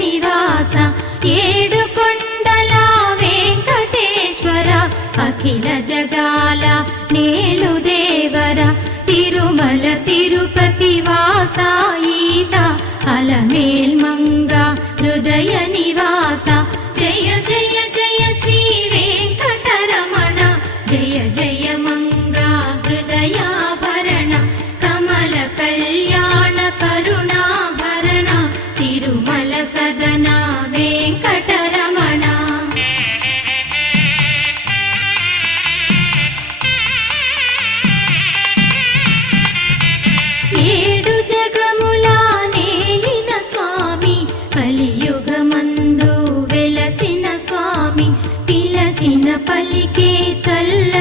నివాస ఏడు కొండల వెంకటేశ్వర అఖిల జగాల నేలు దేవర తిరుమల తిరుపతి వాస ఈస అలమేల్ మంగ హృదయ నివాస జయ జయ జయ శ్రీ వెంకటరమణ జయ జయ మంగ హృదయాభరణ కమల కళ్యాణ కరుణాభరణ తిరుమల సదన వెంకటరమణ ఏడు జగముల నేలిన స్వామి కలియుగమందు వెలసిన స్వామి పిలచిన పలికే చల్ల